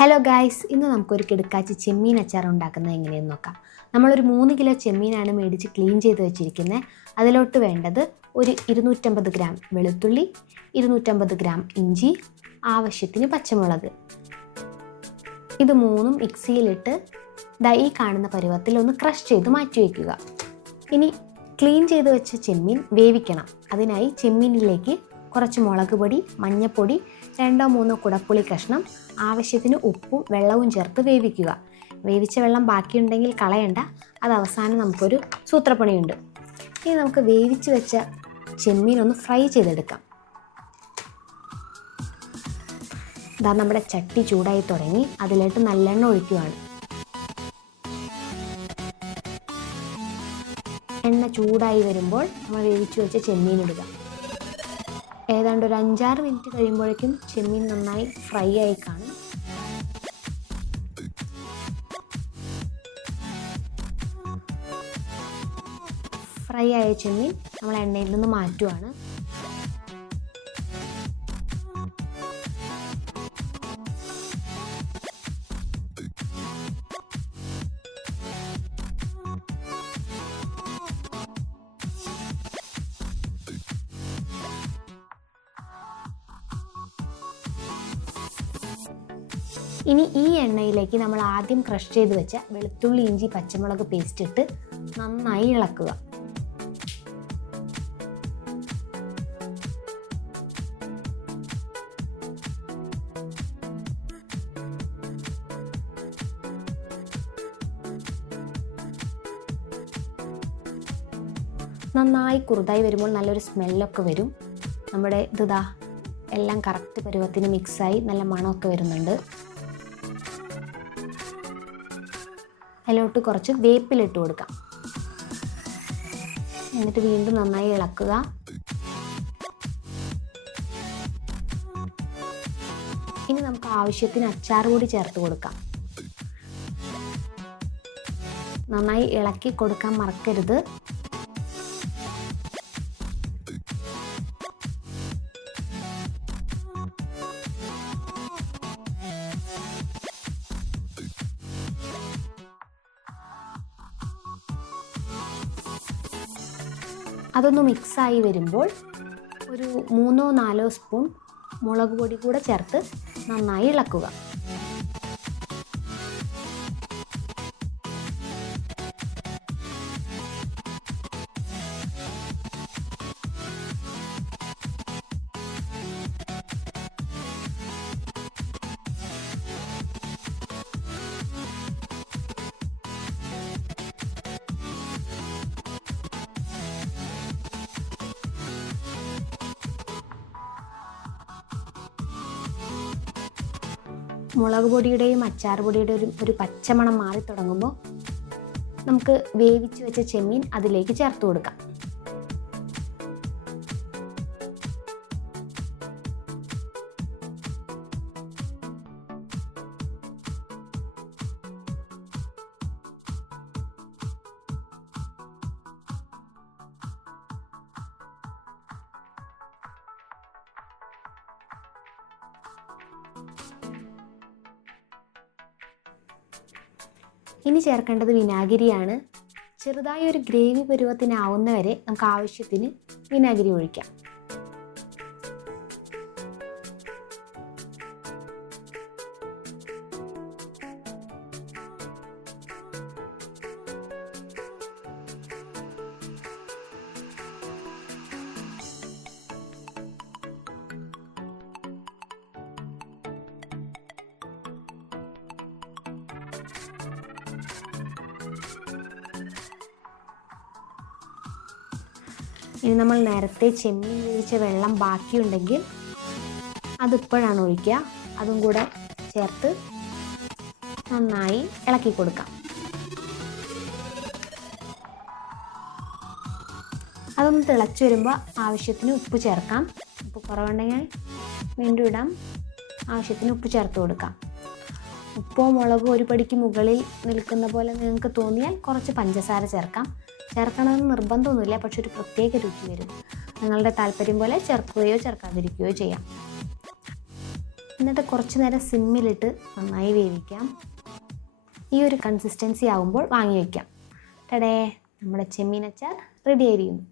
Hello guys, ഇന്ന് നമുക്കൊരു കിടുക്കാച്ചി ചെമ്മീൻ അച്ചാർ ഉണ്ടാക്കുന്നത് എങ്ങനെയെന്ന് നോക്കാം. നമ്മളൊരു 3 കിലോ ചെമ്മീനാണ് മേടിച്ച് ക്ലീൻ ചെയ്ത് വെച്ചിരിക്കുന്നത്. അതിലോട്ട് വേണ്ടത് ഒരു 250 ഗ്രാം വെളുത്തുള്ളി, 250 ഗ്രാം ഇഞ്ചി, ആവശ്യത്തിന് പച്ചമുളക്. ഇത് മൂന്നും മിക്സിയിലിട്ട് ഈ കാണുന്ന പരുവത്തിൽ ഒന്ന് ക്രഷ് ചെയ്ത് മാറ്റി വയ്ക്കുക. ഇനി ക്ലീൻ ചെയ്ത് വെച്ച ചെമ്മീൻ വേവിക്കണം. അതിനായി ചെമ്മീനിലേക്ക് കുറച്ച് മുളക് പൊടി, മഞ്ഞൾപ്പൊടി, 2-3 കുടപ്പുളി കഷ്ണം, ആവശ്യത്തിന് ഉപ്പും വെള്ളവും ചേർത്ത് വേവിക്കുക. വേവിച്ച വെള്ളം ബാക്കിയുണ്ടെങ്കിൽ കളയണ്ട, അത് അവസാനം നമുക്കൊരു സൂത്രപ്പണിയുണ്ട്. ഇനി നമുക്ക് വേവിച്ച് വെച്ച ചെമ്മീൻ ഒന്ന് ഫ്രൈ ചെയ്തെടുക്കാം. നമ്മുടെ ചട്ടി ചൂടായി തുടങ്ങി. അതിലോട്ട് നല്ലെണ്ണ ഒഴിക്കുകയാണ്. എണ്ണ ചൂടായി വരുമ്പോൾ നമ്മൾ വേവിച്ച് വെച്ച ചെമ്മീൻ ഇടുക. ഏതാണ്ട് ഒരു 5-6 മിനിറ്റ് കഴിയുമ്പോഴേക്കും ചെമ്മീൻ നന്നായി ഫ്രൈ ആയി കാണും. ഫ്രൈ ആയ ചെമ്മീൻ നമ്മൾ എണ്ണയിൽ നിന്ന് മാറ്റുവാണ്. ഇനി ഈ എണ്ണയിലേക്ക് നമ്മൾ ആദ്യം ക്രഷ് ചെയ്ത് വെച്ച വെളുത്തുള്ളി, ഇഞ്ചി, പച്ചമുളക് പേസ്റ്റ് ഇട്ട് നന്നായി ഇളക്കുക. നന്നായി കുറുതായി വരുമ്പോൾ നല്ലൊരു സ്മെല്ലൊക്കെ വരും. നമ്മുടെ എല്ലാം കറക്റ്റ് പരുവത്തിന് മിക്സായി നല്ല മണമൊക്കെ വരുന്നുണ്ട്. അതിലോട്ട് കുറച്ച് വേപ്പിലിട്ട് കൊടുക്കാം. എന്നിട്ട് വീണ്ടും നന്നായി ഇളക്കുക. ഇനി നമുക്ക് ആവശ്യത്തിന് അച്ചാർ പൊടി ചേർത്ത് കൊടുക്കാം. നന്നായി ഇളക്കി കൊടുക്കാൻ മറക്കരുത്. അതൊന്ന് മിക്സായി വരുമ്പോൾ ഒരു 3-4 സ്പൂൺ മുളക് പൊടി കൂടെ ചേർത്ത് നന്നായി ഇളക്കുക. മുളക് പൊടിയുടെയും അച്ചാർ പൊടിയുടെയും ഒരു പച്ചമണം മാറി തുടങ്ങുമ്പോൾ നമുക്ക് വേവിച്ച് വെച്ച ചെമ്മീൻ അതിലേക്ക് ചേർത്ത് കൊടുക്കാം. ഇനി ചേർക്കേണ്ടത് വിനാഗിരിയാണ്. ചെറുതായി ഒരു ഗ്രേവി പരുവത്തിനാവുന്നവരെ നമുക്ക് ആവശ്യത്തിന് വിനാഗിരി ഒഴിക്കാം. ഇനി നമ്മൾ നേരത്തെ ചെമ്മീൻ വേവിച്ച വെള്ളം ബാക്കിയുണ്ടെങ്കിൽ അതിപ്പോഴാണ് ഒഴിക്കുക. അതും കൂടെ ചേർത്ത് നന്നായി ഇളക്കി കൊടുക്കാം. അതൊന്ന് തിളച്ച് വരുമ്പോൾ ആവശ്യത്തിന് ഉപ്പ് ചേർക്കാം. ഉപ്പ് കുറവുണ്ടെങ്കിൽ വീണ്ടും ഇടാം. ആവശ്യത്തിന് ഉപ്പ് ചേർത്ത് കൊടുക്കാം. ഉപ്പോ മുളകോ ഒരു പടിക്ക് മുകളിൽ നിൽക്കുന്ന പോലെ നിങ്ങൾക്ക് തോന്നിയാൽ കുറച്ച് പഞ്ചസാര ചേർക്കാം. ചേർക്കണമെന്ന് നിർബന്ധമൊന്നുമില്ല, പക്ഷെ ഒരു പ്രത്യേക രുചി വരും. നിങ്ങളുടെ താല്പര്യം പോലെ ചേർക്കുകയോ ചേർക്കാതിരിക്കുകയോ ചെയ്യാം. എന്നിട്ട് കുറച്ച് നേരം സിമ്മിലിട്ട് നന്നായി വേവിക്കാം. ഈ ഒരു കൺസിസ്റ്റൻസി ആകുമ്പോൾ വാങ്ങി വയ്ക്കാം. ടടേ, നമ്മുടെ ചെമ്മീൻ അച്ചാർ റെഡി ആയിരിക്കുന്നു.